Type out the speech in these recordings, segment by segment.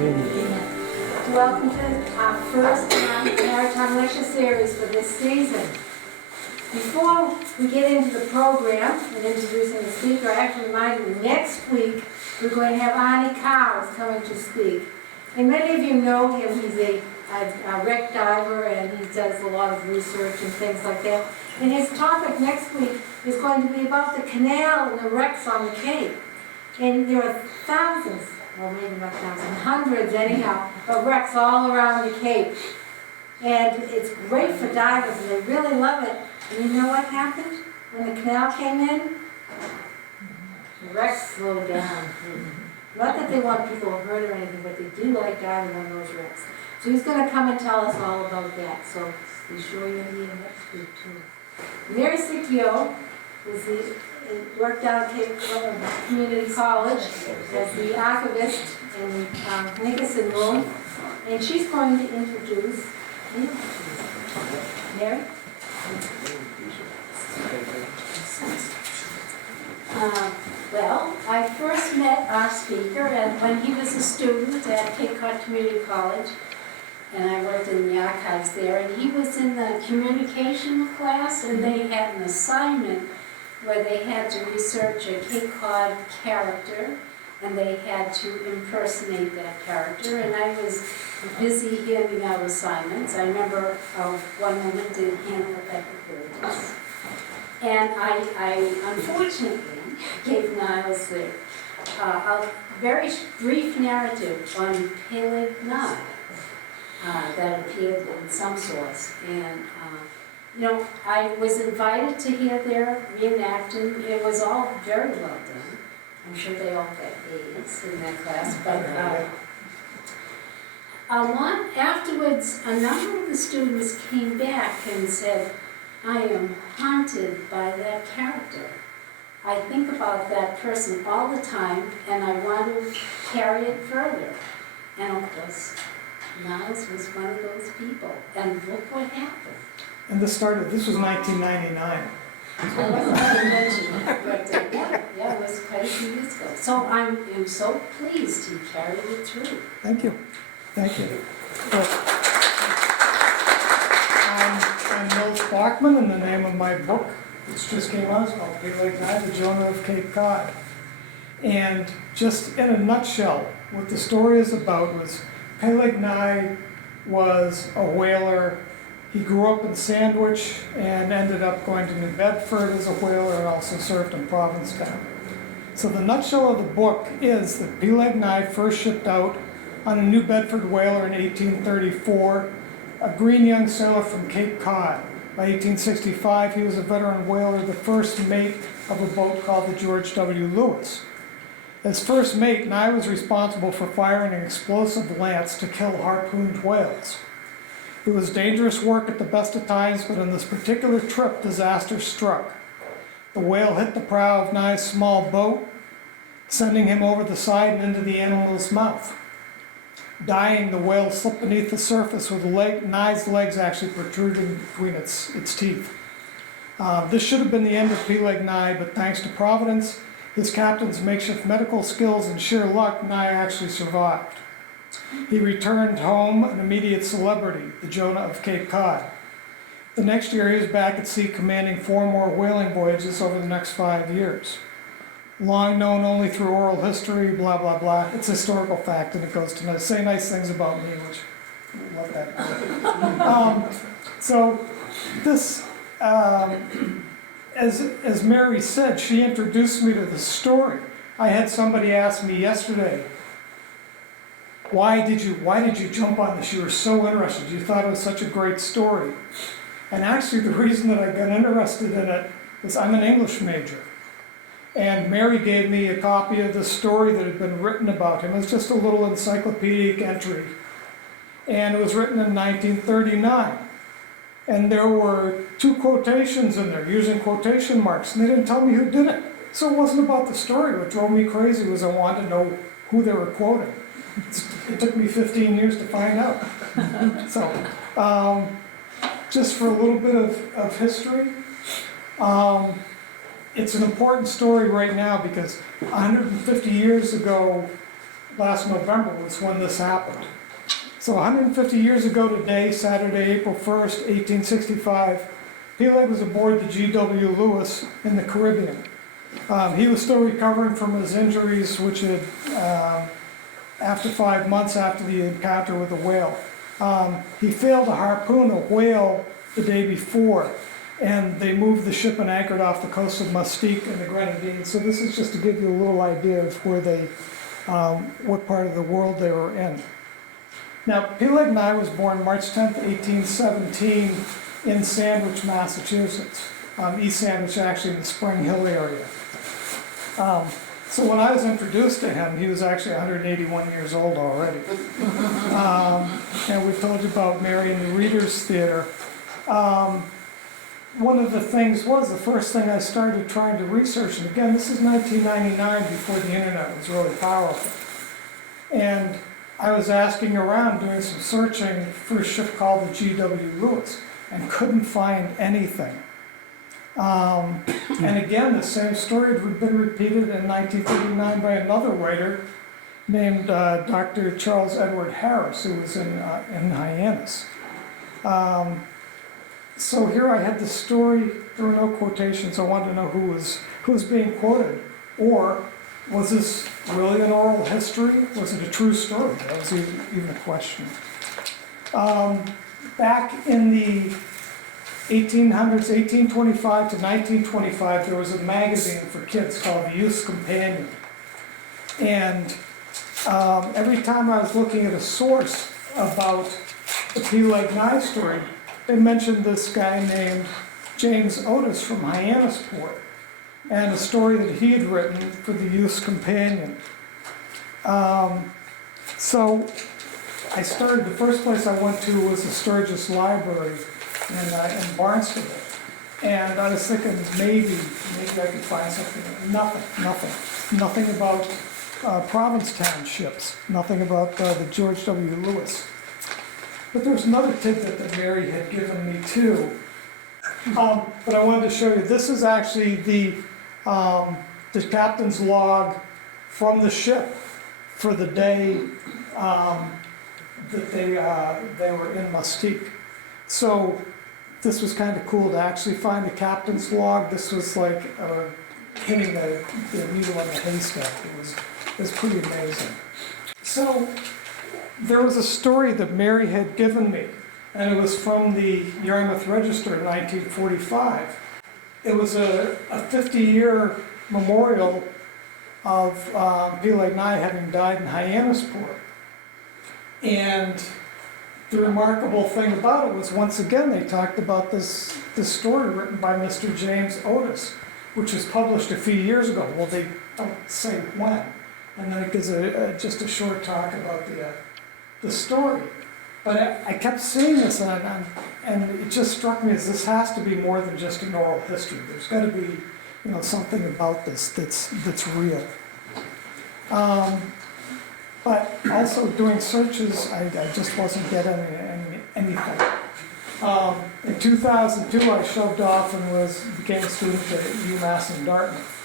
Welcome to our first Maritime Lecture Series for this season. Before we get into the program and introducing the speaker, I have to remind you next week we're going to have Arnie Cowles coming to speak. And many of you know him. He's a wreck diver and he does a lot of research and things like that. And his topic next week is going to be about the canal and the wrecks on the Cape. And there are thousands, well maybe not thousands, hundreds anyhow, of wrecks all around the Cape. And it's great for divers and they really love it. And you know what happened when the canal came in? The wrecks slowed down. Not that they want people hurt or anything, but they do like diving on those wrecks. So he's going to come and tell us all about that. So be sure you're here next week too. Mary Sicchio worked down at Cape Cod Community College as the archivist in the Nickerson room. And she's going to introduce Mary? Well, I first met our speaker when he was a student at Cape Cod Community College, and I worked in the archives there, and he was in the communication class, and they had an assignment where they had to research a Cape Cod character, and they had to impersonate that character, and I was busy handing out assignments. I remember one woman did Hannah Rebecca Burgess. And I unfortunately gave Niles a very brief narrative on Peleg Nye that appeared in some source. And, you know, I was invited to hear their reenacting. It was all very well done. I'm sure they all got A's in that class. But afterwards, a number of the students came back and said, I am haunted by that character. I think about that person all the time, and I want to carry it further. And of course, Niles was one of those people. And look what happened. And this was 1999. I wasn't going to mention it, but yeah, it was quite a few years ago. So I'm so pleased he carried it through. Thank you. Thank you. I'm Nils Bockmann, and the name of my book, which just came out, is called Peleg Nye, the Jonah of Cape Cod. And just in a nutshell, what the story is about was Peleg Nye was a whaler. He grew up in Sandwich and ended up going to New Bedford as a whaler and also served in Provincetown. So the nutshell of the book is that Peleg Nye first shipped out on a New Bedford whaler in 1834, a green young sailor from Cape Cod. By 1865, he was a veteran whaler, the first mate of a boat called the George W. Lewis. As first mate, Nye was responsible for firing an explosive lance to kill harpooned whales. It was dangerous work at the best of times, but on this particular trip, disaster struck. The whale hit the prow of Nye's small boat, sending him over the side and into the animal's mouth. Dying, the whale slipped beneath the surface with Nye's legs actually protruding between its teeth. This should have been the end of Peleg Nye, but thanks to Providence, his captain's makeshift medical skills, and sheer luck, Nye actually survived. He returned home an immediate celebrity, the Jonah of Cape Cod. The next year, he was back at sea commanding 4 more whaling voyages over the next 5 years. Long known only through oral history, blah, blah, blah. It's a historical fact, and it goes to say nice things about me, which I love that. So this, as Mary said, she introduced me to the story. I had somebody ask me yesterday, why did you jump on this? You were so interested. You thought it was such a great story. And actually, the reason that I got interested in it is I'm an English major. And Mary gave me a copy of the story that had been written about him. It was just a little encyclopedic entry. And it was written in 1939. And there were 2 quotations in there, using quotation marks, and they didn't tell me who did it. So it wasn't about the story. What drove me crazy was I wanted to know who they were quoting. It took me 15 years to find out. So, just for a little bit of history, it's an important story right now because 150 years ago, last November was when this happened. So 150 years ago today, Saturday, April 1st, 1865, Peleg was aboard the G.W. Lewis in the Caribbean. He was still recovering from his injuries, which had, after 5 months after the encounter with the whale. He failed to harpoon a whale the day before, and they moved the ship and anchored off the coast of Mustique and the Grenadines. So this is just to give you a little idea of where they, what part of the world they were in. Now, Peleg Nye was born March 10th, 1817 in Sandwich, Massachusetts. East Sandwich, actually, in the Spring Hill area. So when I was introduced to him, he was actually 181 years old already. And we told you about Mary and the Readers Theater. One of the things was, the first thing I started trying to research, and again, this is 1999, before the internet was really powerful. And I was asking around, doing some searching for a ship called the G.W. Lewis, and couldn't find anything. And again, the same story had been repeated in 1939 by another writer named Dr. Charles Edward Harris, who was in Hyannis. So here I had the story. There were no quotations. I wanted to know who was being quoted, or was this really an oral history? Was it a true story? That was even a question. Back in the 1800s, 1825 to 1925, there was a magazine for kids called The Youth's Companion. And every time I was looking at a source about the Peleg Nye story, they mentioned this guy named James Otis from Hyannisport, and a story that he had written for the Youth's Companion. So I started, the first place I went to was the Sturgis Library in Barnstable. And I was thinking maybe I could find something. Nothing about Provincetown ships, nothing about the George W. Lewis. But there's another tidbit that Mary had given me too. But I wanted to show you, this is actually the captain's log from the ship for the day that they were in Mustique. So this was kind of cool to actually find the captain's log. This was like hitting the needle in the haystack. It was pretty amazing. So there was a story that Mary had given me, and it was from the Yarmouth Register in 1945. It was a 50-year memorial of Peleg Nye having died in Hyannisport. And the remarkable thing about it was, once again, they talked about this story written by Mr. James Otis, which was published a few years ago. Well, they don't say when. And then it gives just a short talk about the story. But I kept seeing this, and it just struck me as this has to be more than just an oral history. There's got to be, something about this that's real. But also doing searches, I just wasn't getting anything. In 2002, I shoved off and became a student at UMass in Dartmouth.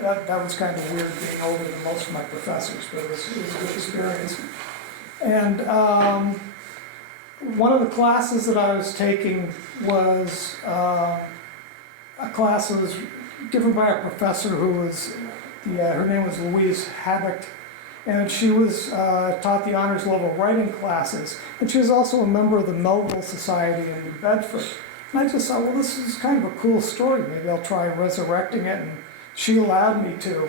That was kind of weird, being older than most of my professors, but it was a good experience. And one of the classes that I was taking was a class that was given by a professor who was, her name was Louise Habicht, and she was taught the honors level writing classes, and she was also a member of the Melville Society in New Bedford. And I just thought, well, this is kind of a cool story. Maybe I'll try resurrecting it, and she allowed me to.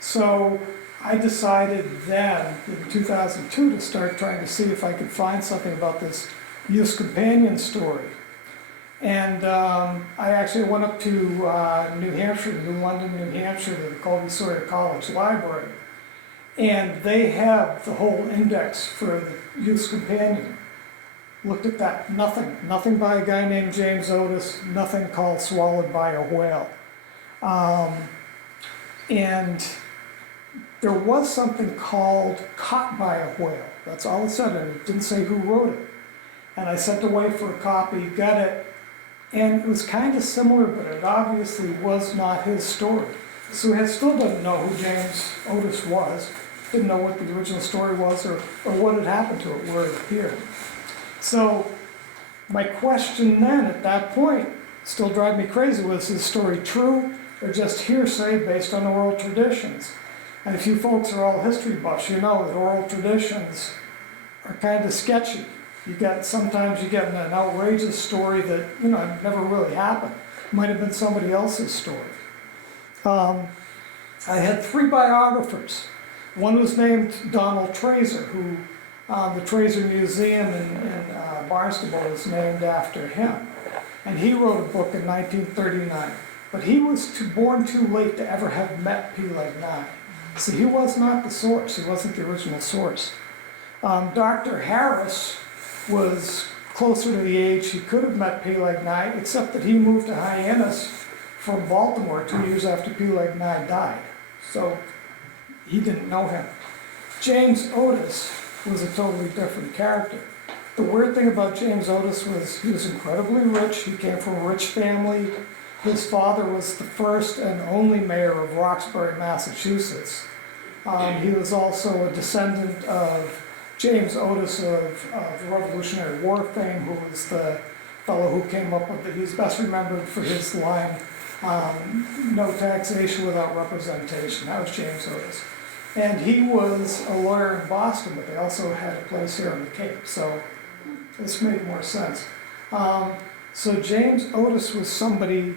So I decided then, in 2002, to start trying to see if I could find something about this Youth's Companion story. And I actually went up to New Hampshire, New London, New Hampshire, to the Colby Sawyer College Library. And they have the whole index for the Youth's Companion. Looked at that, nothing by a guy named James Otis, nothing called Swallowed by a Whale. And there was something called Caught by a Whale. That's all it said, and it didn't say who wrote it. And I sent away for a copy, got it, and it was kind of similar, but it obviously was not his story. So he still doesn't know who James Otis was, didn't know what the original story was or what had happened to it, where it appeared. So my question then at that point, still drive me crazy, was his story true or just hearsay based on oral traditions? And if you folks are all history buffs, you know that oral traditions are kind of sketchy. Sometimes you get an outrageous story that, never really happened. Might have been somebody else's story. I had 3 biographers. One was named Donald Trazer, who the Trazer Museum in Barnstable is named after him. And he wrote a book in 1939. But he was born too late to ever have met Peleg Nye. So he was not the source. He wasn't the original source. Dr. Harris was closer to the age he could have met Peleg Nye, except that he moved to Hyannis from Baltimore 2 years after Peleg Nye died. So he didn't know him. James Otis was a totally different character. The weird thing about James Otis was he was incredibly rich. He came from a rich family. His father was the first and only mayor of Roxbury, Massachusetts. He was also a descendant of James Otis of the Revolutionary War fame, who was the fellow who came up with he's best remembered for his line, no taxation without representation. That was James Otis. And he was a lawyer in Boston, but they also had a place here in the Cape, so this made more sense. So James Otis was somebody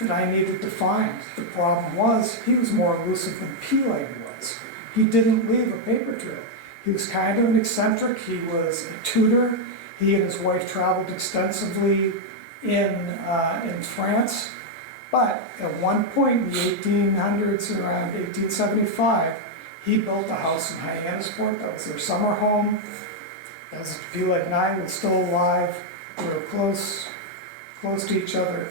that I needed to find. The problem was, he was more elusive than Peleg was. He didn't leave a paper trail. He was kind of an eccentric. He was a tutor. He and his wife traveled extensively in France. But at one point in the 1800s, around 1875, he built a house in Hyannisport. That was their summer home. As Peleg Nye was still alive, they were close to each other.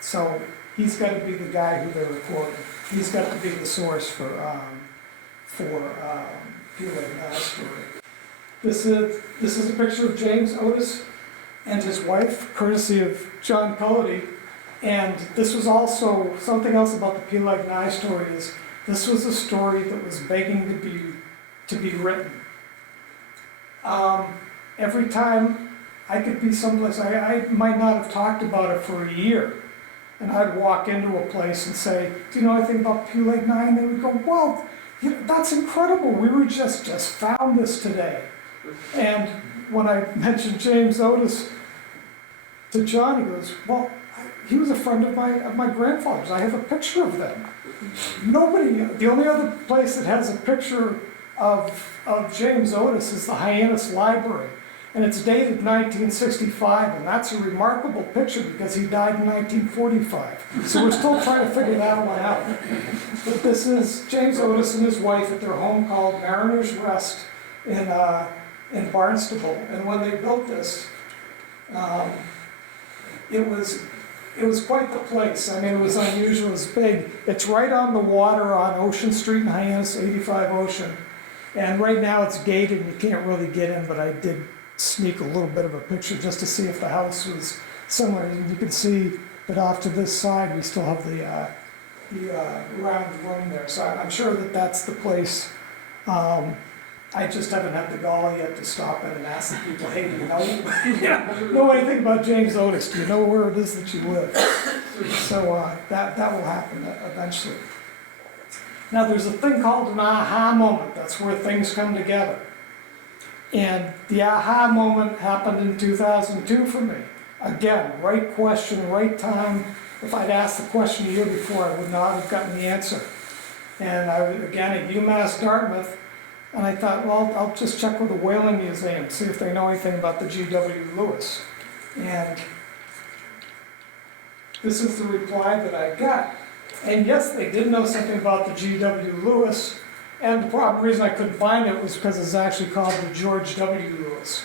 So he's got to be the guy who they're recording. He's got to be the source for Peleg Nye's story. This is a picture of James Otis and his wife, courtesy of John Cullity. And this was also something else about the Peleg Nye story is this was a story that was begging to be written. Every time I could be someplace, I might not have talked about it for a year. And I'd walk into a place and say, do you know anything about Peleg Nye? And they would go, well, that's incredible. We were just found this today. And when I mentioned James Otis to John, he goes, well, he was a friend of my grandfather's. I have a picture of them. The only other place that has a picture of James Otis is the Hyannis Library. And it's dated 1965, and that's a remarkable picture because he died in 1945. So we're still trying to figure that one out. But this is James Otis and his wife at their home called Mariner's Rest in Barnstable. And when they built this, it was quite the place. I mean, it was unusual, it was big. It's right on the water on Ocean Street in Hyannis, 85 Ocean. And right now it's gated, and you can't really get in, but I did sneak a little bit of a picture just to see if the house was similar. And you can see that off to this side, we still have the round room there. So I'm sure that that's the place. I just haven't had the gall yet to stop in and ask the people, hey, do you know anything about James Otis? Do you know where it is that you live? So that will happen eventually. Now there's a thing called an aha moment. That's where things come together. And the aha moment happened in 2002 for me. Again, right question, right time. If I'd asked the question a year before, I would not have gotten the answer. And I was, again, at UMass Dartmouth, and I thought, well, I'll just check with the Whaling Museum, see if they know anything about the G.W. Lewis. And this is the reply that I got. And yes, they did know something about the G.W. Lewis, and the reason I couldn't find it was because it's actually called the George W. Lewis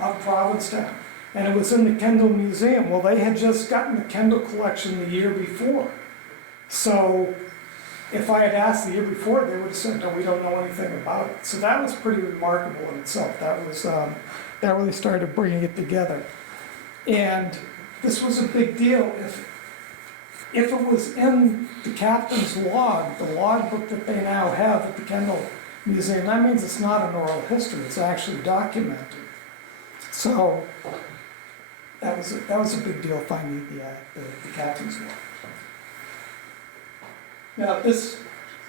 of Provincetown. And it was in the Kendall Museum. Well, they had just gotten the Kendall collection the year before. So if I had asked the year before, they would have said, no, we don't know anything about it. So that was pretty remarkable in itself. That was that really started bringing it together. And this was a big deal. if it was in the captain's log, the logbook that they now have at the Kendall Museum, that means it's not an oral history, it's actually documented. So that was a big deal finding the captain's log. Now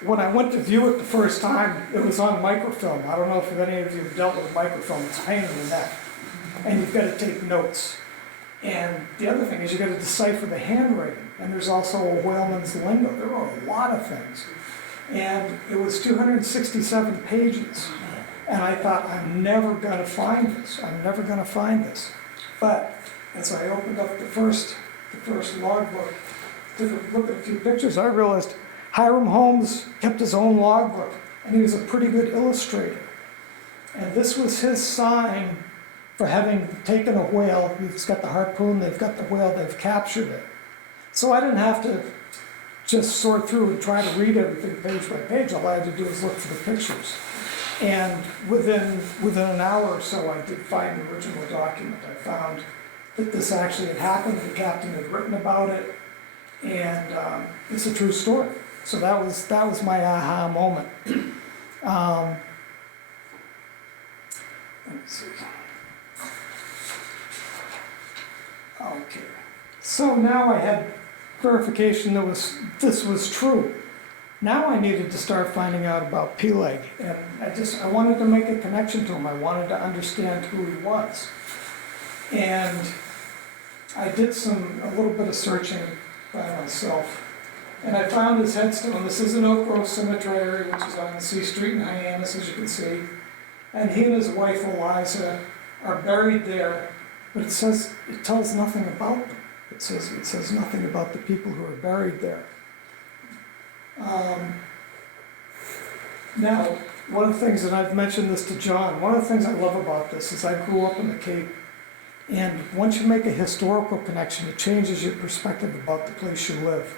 when I went to view it the first time, it was on microfilm. I don't know if any of you have dealt with microfilm, it's a pain in the neck. And you've got to take notes. And the other thing is you've got to decipher the handwriting. And there's also a whaleman's lingo. There are a lot of things. And it was 267 pages. And I thought, I'm never going to find this. I'm never going to find this. But as I opened up the first logbook, took a look at a few pictures, I realized Hiram Holmes kept his own logbook. And he was a pretty good illustrator. And this was his sign for having taken a whale. He's got the harpoon, they've got the whale, they've captured it. So I didn't have to just sort through and try to read everything page by page. All I had to do was look for the pictures. And within an hour or so, I did find the original document. I found that this actually had happened, the captain had written about it, and it's a true story. So that was my aha moment. Let's see. Okay, so now I had verification that this was true. Now I needed to start finding out about Peleg, and I wanted to make a connection to him. I wanted to understand who he was. And I did a little bit of searching by myself, and I found his headstone. This is in Oak Grove Cemetery, which is on C Street in Hyannis, as you can see. And he and his wife Eliza are buried there. But it tells nothing about them. It says nothing about the people who are buried there. Now, one of the things, and I've mentioned this to John, one of the things I love about this is I grew up in the Cape, and once you make a historical connection, it changes your perspective about the place you live.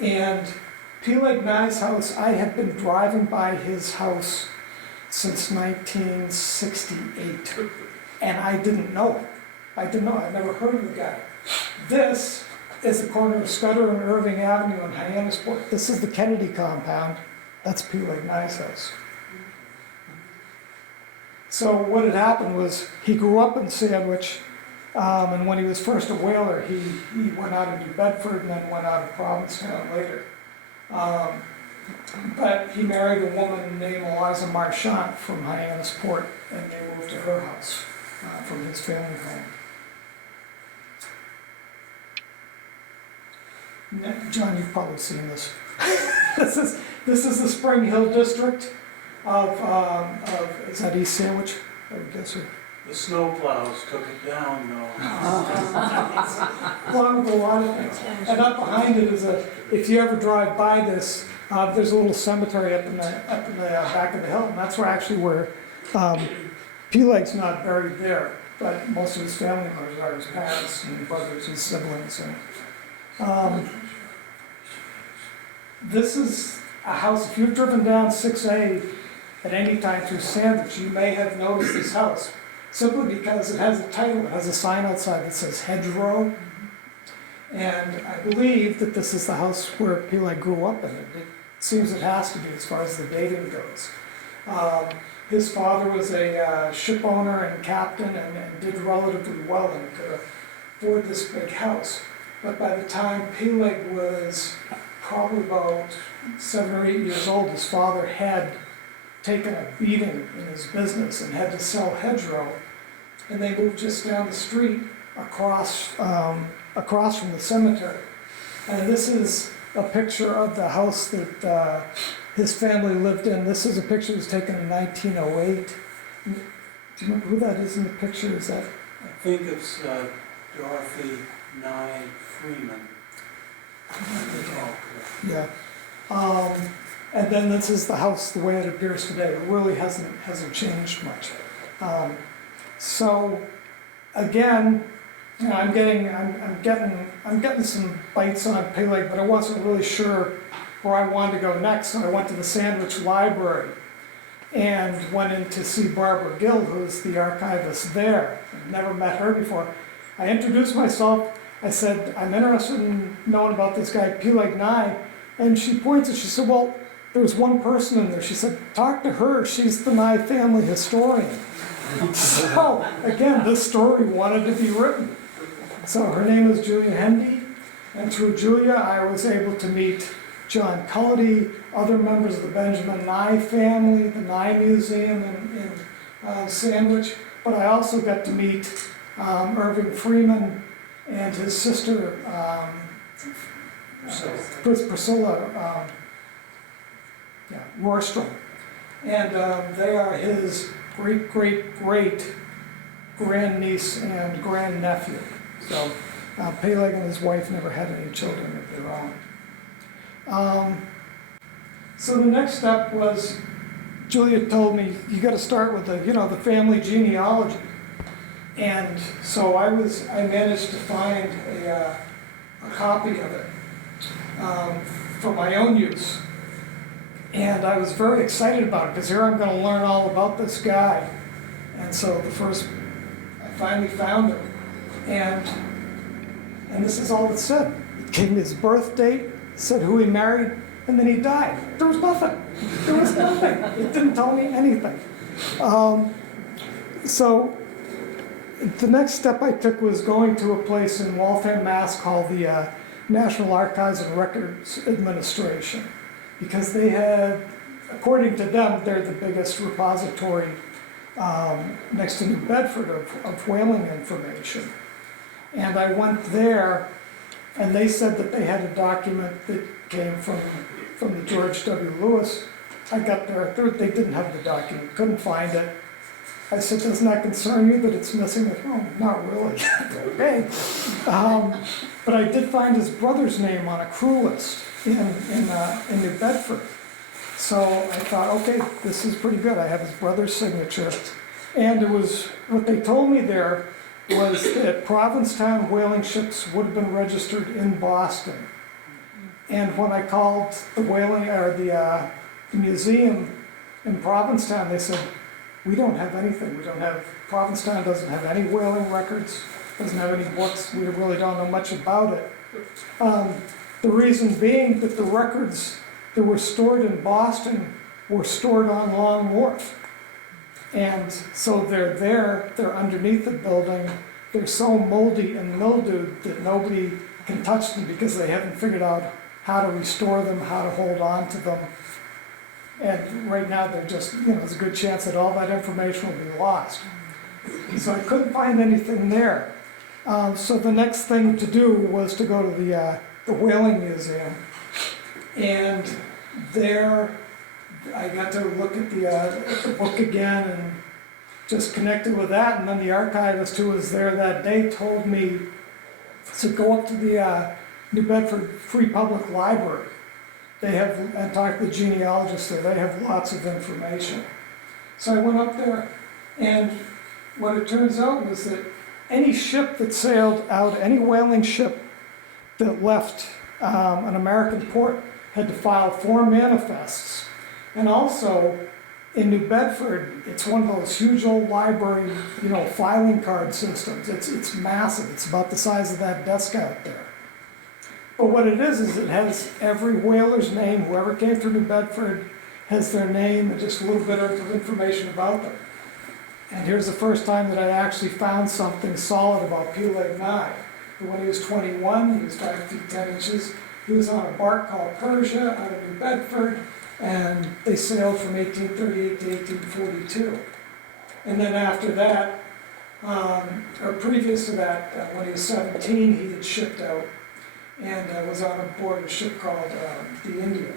And Peleg Nye's house, I had been driving by his house since 1968. And I didn't know it. I'd never heard of the guy. This is the corner of Scudder and Irving Avenue in Hyannisport. This is the Kennedy compound. That's Peleg Nye's house. So what had happened was he grew up in Sandwich, and when he was first a whaler, he went out of New Bedford and then went out of Provincetown later. But he married a woman named Eliza Marchant from Hyannisport, and they moved to her house from his family home. John, you've probably seen this. This is the Spring Hill district of is that East Sandwich? I would guess. The snowplows took it down, though. Along with a lot of things. And up behind it is if you ever drive by this, there's a little cemetery up in the back of the hill, and that's where Peleg's not buried there, but most of his family members are, his parents and brothers and siblings. And, this is a house, if you've driven down 6A at any time through Sandwich, you may have noticed this house, simply because it has a title, it has a sign outside that says Hedgerow. And I believe that this is the house where Peleg grew up in. It seems it has to be as far as the dating goes. His father was a ship owner and captain and did relatively well and could afford this big house. But by the time Peleg was probably about 7 or 8 years old, his father had taken a beating in his business and had to sell Hedgerow. And they moved just down the street across from the cemetery. And this is a picture of the house that his family lived in. This is a picture that was taken in 1908. Do you remember who that is in the picture? Is that? I think it's Dorothy Nye Freeman. Yeah. And then this is the house the way it appears today. It really hasn't changed much. So again, you know, I'm getting some bites on Peleg, but I wasn't really sure where I wanted to go next. So I went to the Sandwich Library and went in to see Barbara Gill, who's the archivist there. I've never met her before. I introduced myself. I said, I'm interested in knowing about this guy, Peleg Nye. And she points and she said, well, there was one person in there. She said, talk to her. She's the Nye family historian. So, again, this story wanted to be written. So her name is Julia Hendy. And through Julia, I was able to meet John Cullity, other members of the Benjamin Nye family, the Nye Museum in Sandwich. But I also got to meet Irving Freeman and his sister, Priscilla Rohrstrom. And they are his great grandniece and grandnephew. So Peleg and his wife never had any children of their own. So the next step was, Julia told me, you got to start with the family genealogy. And so I managed to find a copy of it for my own use. And I was very excited about it because here I'm going to learn all about this guy. And so I finally found him. And this is all it said. It gave me his birth date, said who he married, and then he died. There was nothing. There was nothing. It didn't tell me anything. So the next step I took was going to a place in Waltham, Mass. Called the National Archives and Records Administration, because they had, according to them, they're the biggest repository next to New Bedford of whaling information. And I went there, and they said that they had a document that came from the George W. Lewis. I got there, they didn't have the document, couldn't find it. I said, doesn't that concern you that it's missing? Oh, not really. Okay. But I did find his brother's name on a crew list in New Bedford. So I thought, okay, this is pretty good. I have his brother's signature. And it was, what they told me there was that Provincetown whaling ships would have been registered in Boston. And when I called the whaling, or the museum in Provincetown, they said, we don't have anything. Provincetown doesn't have any whaling records, doesn't have any books. We really don't know much about it. The reason being that the records that were stored in Boston were stored on Long Wharf. And so they're there, they're underneath the building, they're so moldy and mildewed that nobody can touch them because they haven't figured out how to restore them, how to hold on to them. And right now they're just, there's a good chance that all that information will be lost. So I couldn't find anything there. So the next thing to do was to go to the Whaling Museum. And there I got to look at the book again and just connected with that. And then the archivist who was there that day told me to go up to the New Bedford Free Public Library. They have, and talked to the genealogists there, they have lots of information. So I went up there, and what it turns out was that any ship that sailed out, any whaling ship that left an American port had to file 4 manifests. And also, in New Bedford, it's one of those huge old library, filing card systems. It's massive. It's about the size of that desk out there. But what it is it has every whaler's name. Whoever came through New Bedford has their name and just a little bit of information about them. And here's the first time that I actually found something solid about Peleg Nye. When he was 21, he was 5 feet 10 inches. He was on a bark called Persia out of New Bedford, and they sailed from 1838 to 1842. And then after that, or previous to that, when he was 17, he had shipped out and was on board a ship called the India.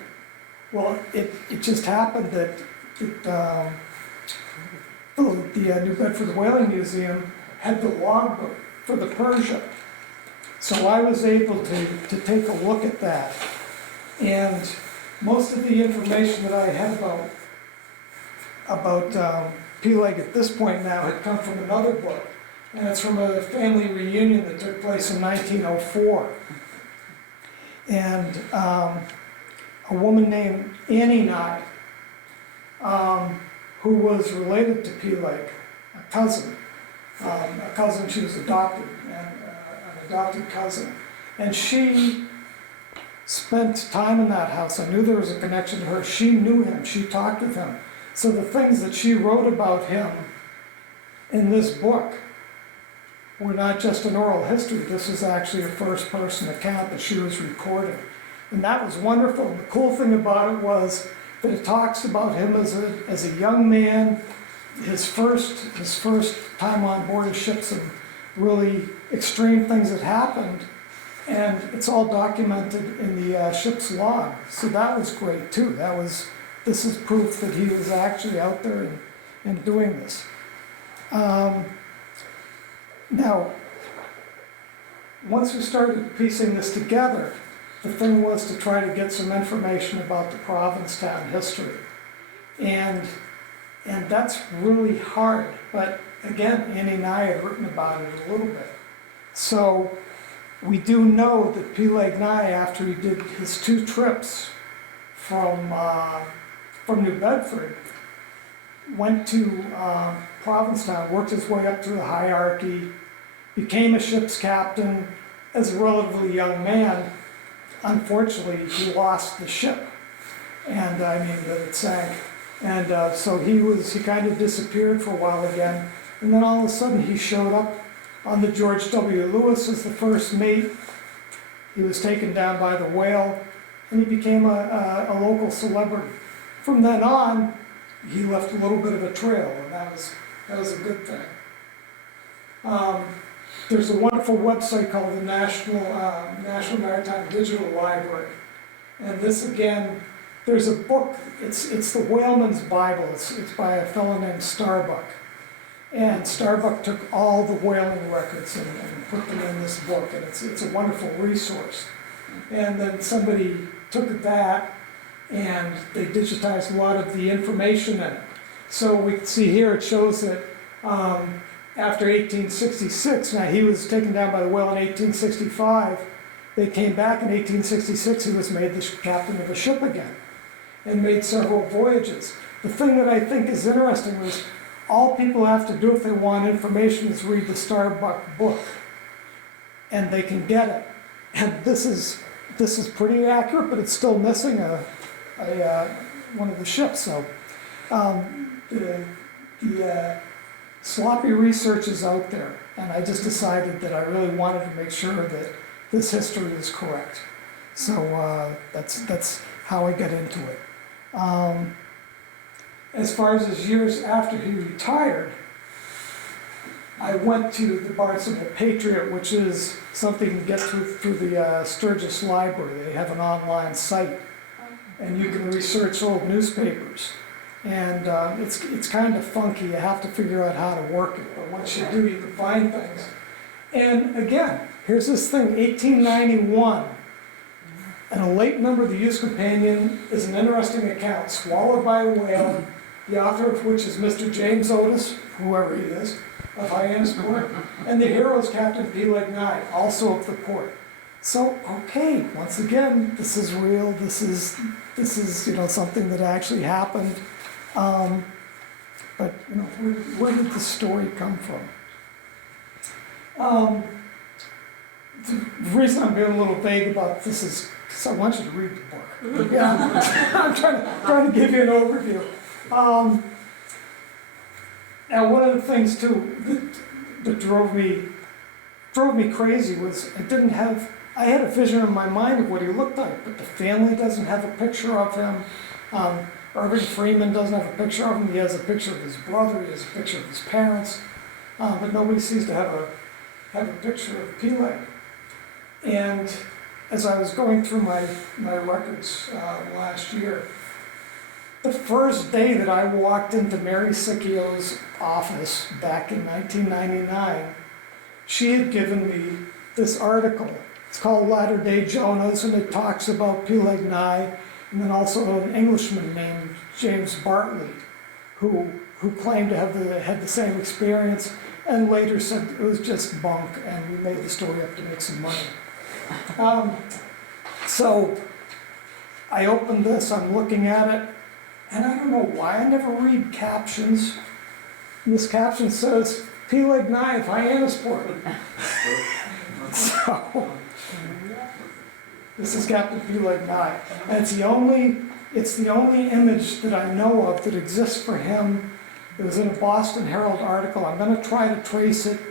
Well, it just happened that the New Bedford Whaling Museum had the logbook for the Persia. So I was able to take a look at that. And most of the information that I had about Peleg at this point now had come from another book. And it's from a family reunion that took place in 1904. And a woman named Annie Nye, who was related to Peleg, a cousin, she was adopted, and an adopted cousin. And she spent time in that house. I knew there was a connection to her. She knew him, she talked with him. So the things that she wrote about him in this book were not just an oral history, this was actually a first-person account that she was recording. And that was wonderful. And the cool thing about it was that it talks about him as a young man, his first time on board of ship, some really extreme things that happened, and it's all documented in the ship's log. So that was great too. This is proof that he was actually out there and doing this. Now, once we started piecing this together, the thing was to try to get some information about the Provincetown history. And that's really hard, but again, Annie and I had written about it a little bit. So we do know that Peleg Nye, after he did his 2 trips from New Bedford, went to Provincetown, worked his way up through the hierarchy, became a ship's captain as a relatively young man. Unfortunately, he lost the ship, and I mean, that it sank. And so he kind of disappeared for a while again, and then all of a sudden he showed up on the George W. Lewis as the first mate. He was taken down by the whale, and he became a local celebrity. From then on, he left a little bit of a trail, and that was a good thing. There's a wonderful website called the National Maritime Digital Library, and this again, there's a book. It's the Whaleman's Bible. It's by a fellow named Starbuck, and Starbuck took all the whaling records and put them in this book, and it's a wonderful resource. And then somebody took that and they digitized a lot of the information in it. So we can see here it shows that after 1866, now he was taken down by the whale in 1865, they came back in 1866, he was made the captain of a ship again and made several voyages. The thing that I think is interesting was all people have to do if they want information is read the Starbuck book, and they can get it. And this is pretty accurate, but it's still missing one of the ships. So the sloppy research is out there, and I just decided that I really wanted to make sure that this history is correct. So that's how I got into it. As far as his years after he retired, I went to the Barnstable Patriot, which is something you can get through the Sturgis Library. They have an online site, and you can research old newspapers. And it's kind of funky. You have to figure out how to work it, but once you do, you can find things. And again, here's this thing, 1891. And a late member of the Youth's Companion is an interesting account, swallowed by a whale, the author of which is Mr. James Otis, whoever he is, of Hyannisport, and the hero is Captain Peleg Nye, also of the port. So, okay, once again, this is real, this is something that actually happened. But, where did the story come from? The reason I'm being a little vague about this is because I want you to read the book. Yeah, I'm trying to give you an overview. Now, one of the things too that drove me crazy was I had a vision in my mind of what he looked like, but the family doesn't have a picture of him. Irving Freeman doesn't have a picture of him. He has a picture of his brother. He has a picture of his parents, but nobody seems to have a picture of Peleg. And as I was going through my records last year, the first day that I walked into Mary Sicchio's office back in 1999, she had given me this article. It's called Latter-day Jonahs, and it talks about Peleg Nye, and then also an Englishman named James Bartley, who claimed to have had the same experience, and later said it was just bunk, and we made the story up to make some money. So I opened this, I'm looking at it, and I don't know why I never read captions. And this caption says, Peleg Nye of Hyannisport. So, this has got to be like Nye. And it's the only image that I know of that exists for him. It was in a Boston Herald article. I'm gonna try to trace it,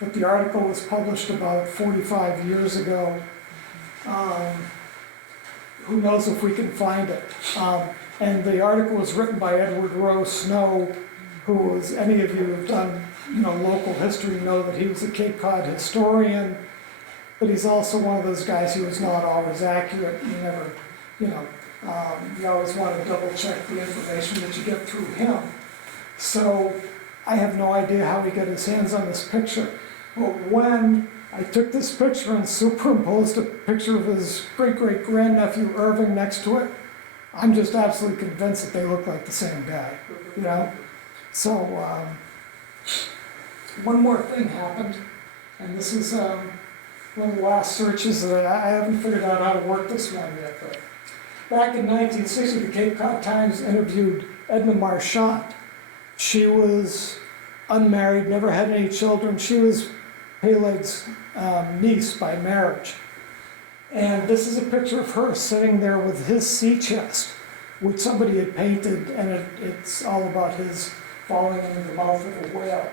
but the article was published about 45 years ago. Who knows if we can find it. And the article was written by Edward Rowe Snow, who was, any of you who've done, local history know that he was a Cape Cod historian, but he's also one of those guys who was not always accurate. You never, you always want to double check the information that you get through him. So I have no idea how he got his hands on this picture. But when I took this picture and superimposed a picture of his great-great-grandnephew Irving next to it, I'm just absolutely convinced that they look like the same guy, So, one more thing happened, and this is one of the last searches that I haven't figured out how to work this one yet, but back in 1960, the Cape Cod Times interviewed Edna Marchant. She was unmarried, never had any children. She was Peleg's niece by marriage. And this is a picture of her sitting there with his sea chest, which somebody had painted, and it's all about his falling into the mouth of a whale.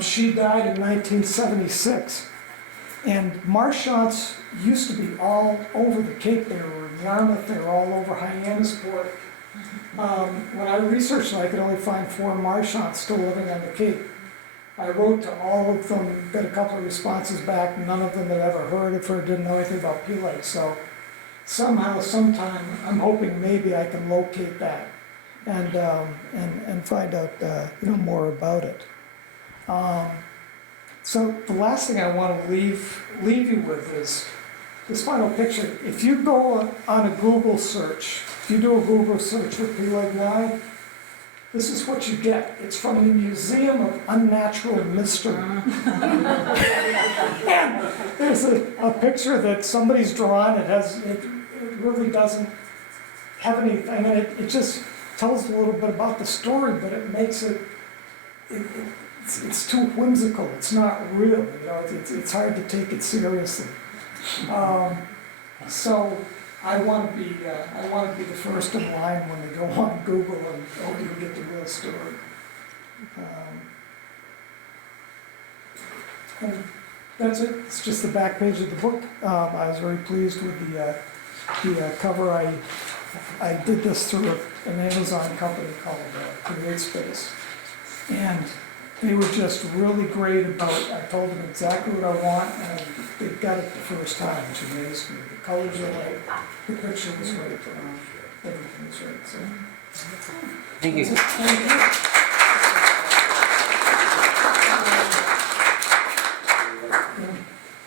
She died in 1976. And Marchants used to be all over the Cape. They were in Yarmouth, they were all over Hyannisport. When I researched it, I could only find 4 Marchants still living on the Cape. I wrote to all of them, got a couple of responses back. None of them had ever heard of her, didn't know anything about Peleg. So somehow, sometime, I'm hoping maybe I can locate that and find out more about it. So the last thing I want to leave you with is this final picture. If you go on a Google search, if you do a Google search for Peleg Nye, this is what you get. It's from the Museum of Unnatural Mystery. And there's a picture that somebody's drawn. It really doesn't have anything, and it just tells a little bit about the story, but it makes it's too whimsical. It's not real. It's hard to take it seriously. So I want to be the first in line when they go on Google and you get the real story. And that's it. It's just the back page of the book. I was very pleased with the cover. I did this through an Amazon company called Create Space, and they were just really great about. I told them exactly what I want, and they got it the first time, which amazed me. The colors are right, the picture was right, everything was right. So, Thank you. Thank you.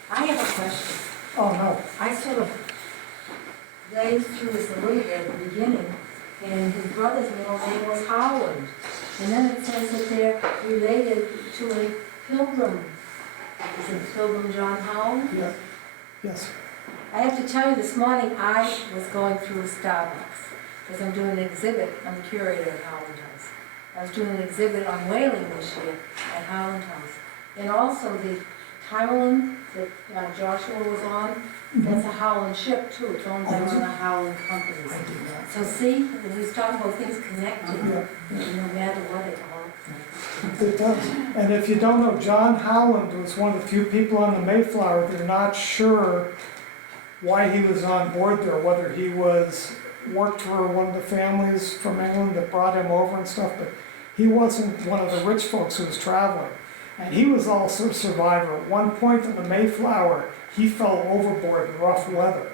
I have a question. Oh no. I sort of glazed through this a little bit at the beginning, and his brother's middle name was Howland. And then it says that they're related to a pilgrim. Is it Pilgrim John Howland? Yeah. Yes. I have to tell you, this morning I was going through Starbucks because I'm doing an exhibit. I'm the curator at Howland House. I was doing an exhibit on whaling this year at Howland House. And also the Tyrolean that Joshua was on, that's a Howland ship too. It's owned by one of the Howland companies. I did that. So see, when he's talking about things connected, Yeah. no matter what it all. It does. And if you don't know, John Howland was one of the few people on the Mayflower. They're not sure why he was on board there, whether he worked for one of the families from England that brought him over and stuff, but he wasn't one of the rich folks who was traveling. And he was also a survivor. At one point in the Mayflower, he fell overboard in rough weather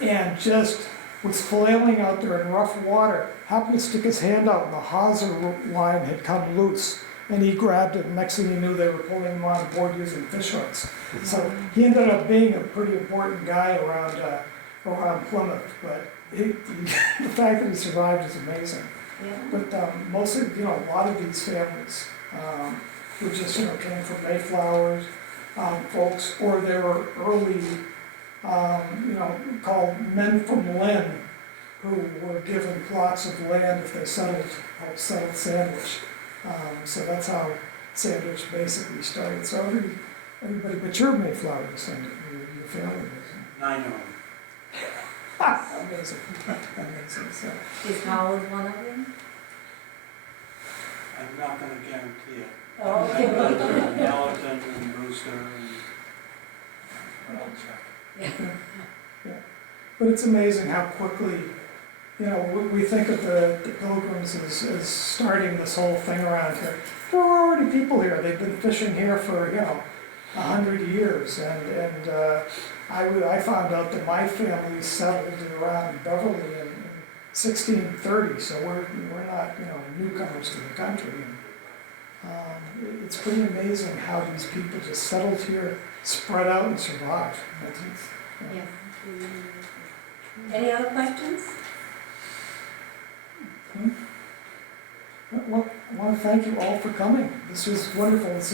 and just was flailing out there in rough water, happened to stick his hand out and the hawser line had come loose. And he grabbed it, and next thing you knew, they were pulling him on board using fish hooks. So he ended up being a pretty important guy around Plymouth, but the fact that he survived is amazing. Yeah. But mostly, a lot of these families who just, came from Mayflowers, folks, or they were early, called men from Lynn, who were given plots of land if they helped settle Sandwich. So that's how Sandwich basically started. So Everybody but your Mayflower descendant, your family is. 9 of them. Amazing, amazing, so. Is Howard one of them? I'm not gonna guarantee it. Oh, okay. Gallatin and Brewster and, I'll check. But it's amazing how quickly, you know, we think of the Pilgrims as starting this whole thing around here. There were already people here, they've been fishing here for, 100 years, and I found out that my family settled around Beverly in 1630, so we're not, newcomers to the country. And, it's pretty amazing how these people just settled here, spread out and survived. Yeah. Any other questions? Well, I want to thank you all for coming. This was wonderful. This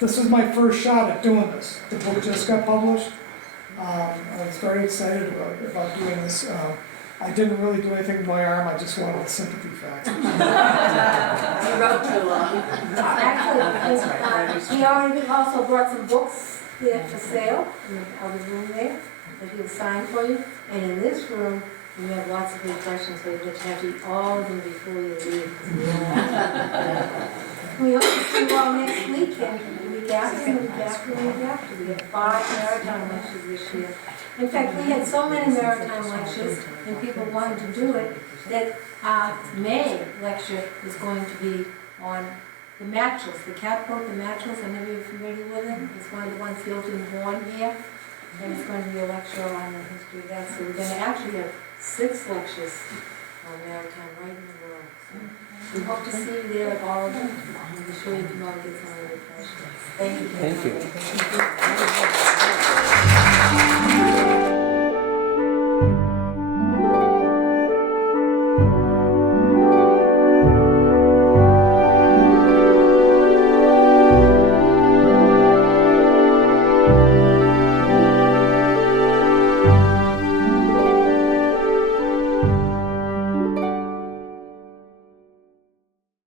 was my first shot at doing this. The book just got published. I was very excited about doing this. I didn't really do anything with my arm. I just wanted the sympathy factor. You wrote too long. Actually, he already also brought some books there for sale in the other room there that he'll sign for you. And in this room, we have lots of good questions, so you get to have to eat all of them before you leave. We hope to see you all next week and the week after and the week after and the week after. We have 5 maritime lectures this year. In fact, we had so many maritime lectures and people wanted to do it that our May lecture is going to be on the matches, the catboat, the matches. I know you're familiar with it. It's one of the ones built in Bourne here. And it's going to be a lecture on the history of that. So we're going to actually have 6 lectures on maritime right in the world. So we hope to see you there at all of them. And be sure you come out and get some of the refreshments. Thank you. Thank you.